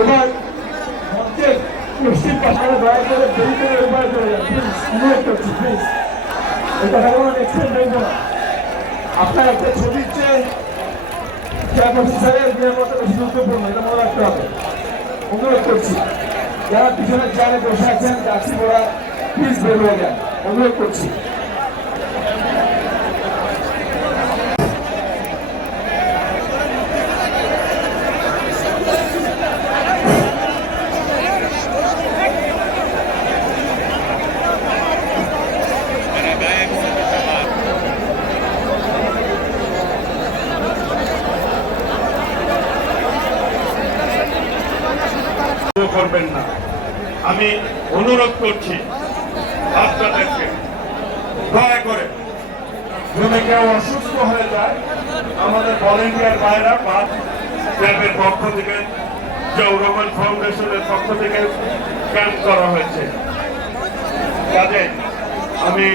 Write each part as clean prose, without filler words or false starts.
এবার মঞ্চের পশ্চিম পাশে দয়া করে দেরি করে এবার চলে যান, প্লিজ অনুরোধ করছি, প্লিজ। এটা কোনো এক্সপ্লেন দেবো না। আপনার একটা ছবির চেয়ে ক্যাম্প অফিসারের নিরাপত্তা বেশি গুরুত্বপূর্ণ, এটা মনে রাখতে হবে। অনুরোধ করছি যারা পিছনের চেয়ারে বসে আছেন যাচ্ছি ওরা প্লিজ বের হয়ে যান, অনুরোধ করছি। করবেন না, আমি অনুরোধ করছি আপনাদেরকে দয়া করে যদি কেউ অসুস্থ হয়ে যায় আমাদের ভলেন্টিয়ার ভাইরা বা ক্যাম্পের পক্ষ থেকে রোমান ফাউন্ডেশনের পক্ষ থেকে ক্যাম্প করা হয়েছে, কাজে আমি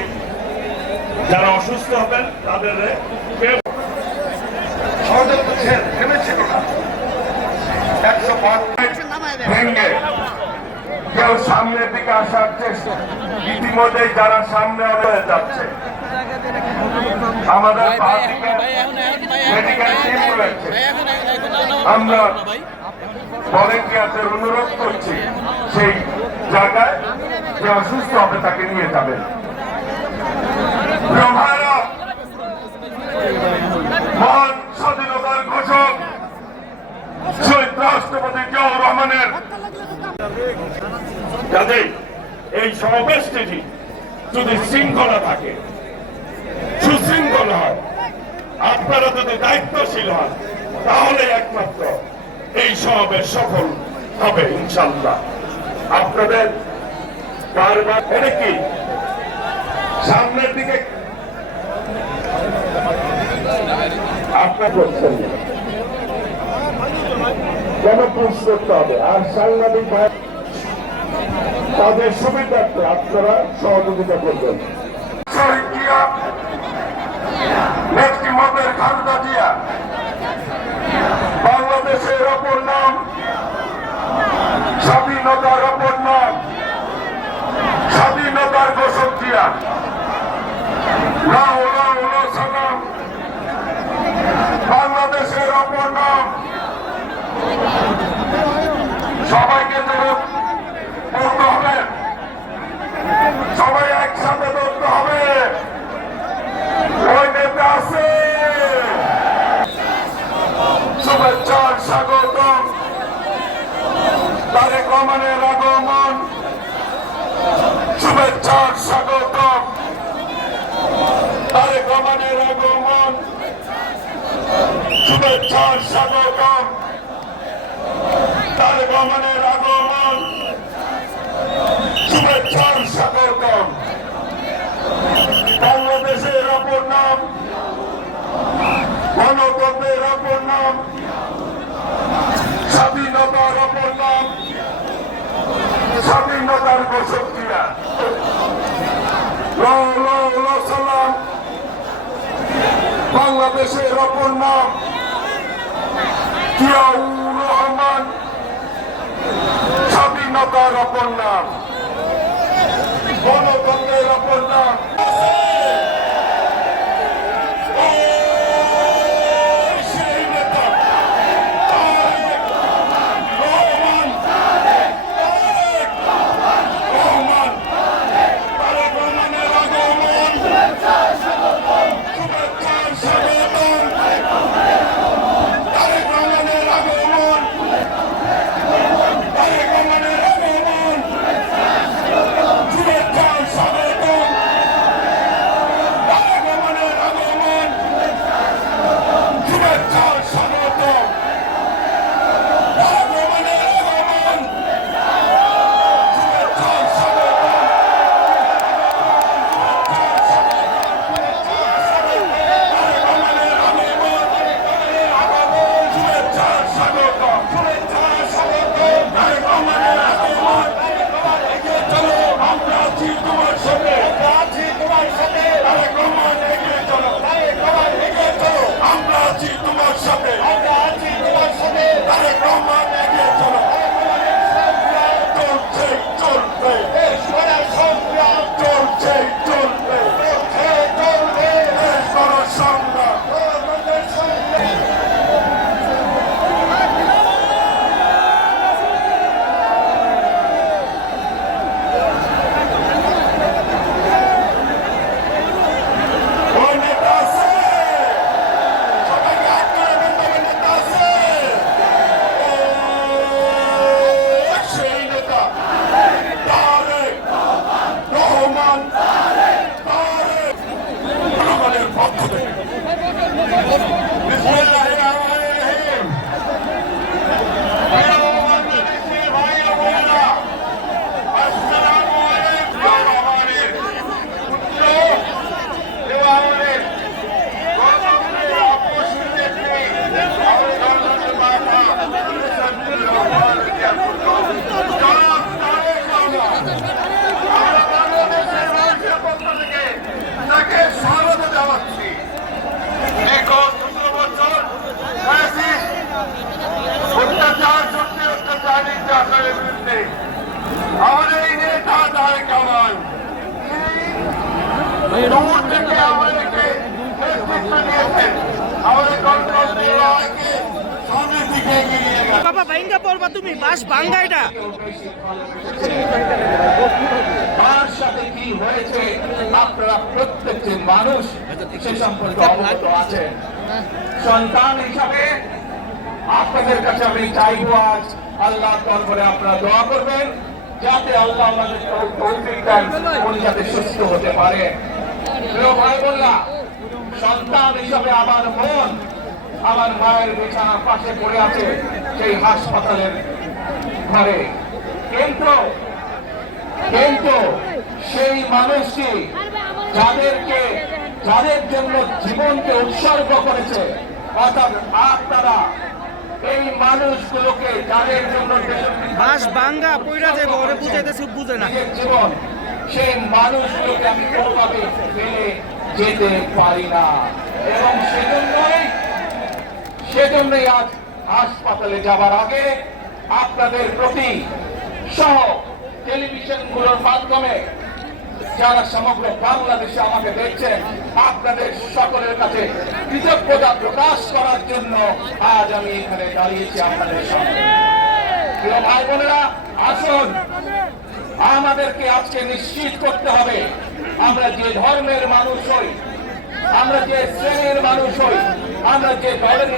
যারা অসুস্থ হবেন তাদের কেউ সহযোগ করছেন থেমেছিল না। 105 ভেঙে কেউ সামনের দিকে আসার চেষ্টা, ইতিমধ্যে যারা সামনে হয়ে যাচ্ছে আমাদের মেডিকেল টিম রয়েছে, আমরা ভলেন্টিয়ারদের অনুরোধ করছি সেই জায়গায় যে অসুস্থ হবে তাকে নিয়ে যাবেন। মহান স্বাধীনতার ঘোষক শহীদ রাষ্ট্রপতি জিয়াউর রহমানের কাজে এই সমাবেশটি যদি শৃঙ্খলা থাকে, সুশৃঙ্খল হয়, আপনারা যদি দায়িত্বশীল হন, তাহলে একমাত্র এই সমাবেশ সফল হবে ইনশাল্লাহ। আপনাদের বারবার এটা কি সামনের দিকে আপনার করছেন কেন পুশ করতে হবে? আর সাংবাদিক ভাই তাদের সুবিধার্থে আপনারা সহযোগিতা করবেন। বাংলাদেশের অপর নাম, স্বাধীনতার অপর নাম, স্বাধীনতার ঘোষক জিয়া। সালাম বাংলাদেশের অপর নাম। সবাইকে বলতে হবে, সবাই একসাথে বলতে হবে। ওই নেতা আছে, শুভেচ্ছার স্বাগতম, তারেক রহমানের আগমন, শুভেচ্ছার স্বাগতম, তারেক রহমানের আগমন, শুভেচ্ছার স্বাগতম, তারেক রহমানের আগমন, শুভেচ্ছার স্বাগতম। বাংলাদেশের অপর নাম, গণতন্ত্রের অপর নাম, স্বাধীনতার অপর নাম, স্বাধীনতার ঘোষক জিয়া। সালাম বাংলাদেশের অপর নাম, জিয়াউর রহমান, স্বাধীনতার অপর নাম, গণতন্ত্রের অপর নাম। নেতৃত্বে আমাদের এই নেতা তারেক রহমান দূর থেকে আমাদেরকে নেতৃত্ব দিয়েছেন, আমাদের গণতন্ত্রকে সামনের দিকে এগিয়ে নিয়ে গেছেন। বাবা ভাঙ্গা পড়বা তুমি বাস ভাঙ্গা এটা তার সাথে কি হয়েছে আপনারা প্রত্যেকটি মানুষ সে সম্পর্কে অবগত আছেন। সন্তান হিসাবে আপনাদের কাছে আমি চাইবো আজ আল্লাহর দরবারে আপনারা দোয়া করবেন যাতে আল্লাহ আমাদের তৌফিক দেন, উনি যাতে সুস্থ হতে পারে। প্রিয় ভাই বোনেরা, সন্তান হিসাবে আমার মন আমার মায়ের বিছানার পাশে পড়ে আছে সেই হাসপাতালের ঘরে, কিন্তু সেই মানুষটি যাদের জন্য জীবনকে উৎসর্গ করেছে, অর্থাৎ আপনারা এই মানুষগুলোকে যাদের জন্য বাস ভাঙ্গা পইরা যাবে ওরে বুঝাইতেছে বুঝে না নিজের জীবন, সেই মানুষগুলোকে আমি কোনোভাবে ফেলে যেতে পারি না এবং সেজন্যই আজ হাসপাতালে যাবার আগে আপনাদের প্রতি সহ টেলিভিশনগুলোর মাধ্যমে যারা সমগ্র বাংলাদেশে আমাকে দেখছেন, আপনাদের সকলের কাছে কৃতজ্ঞতা প্রকাশ করার জন্য আজ আমি এখানে দাঁড়িয়েছি আপনাদের সামনে। প্রিয় ভাই বোনেরা, আসুন আমাদেরকে আজকে নিশ্চিত করতে হবে আমরা যে ধর্মের মানুষ হই, আমরা যে শ্রেণীর মানুষ হই, আমরা যে দলের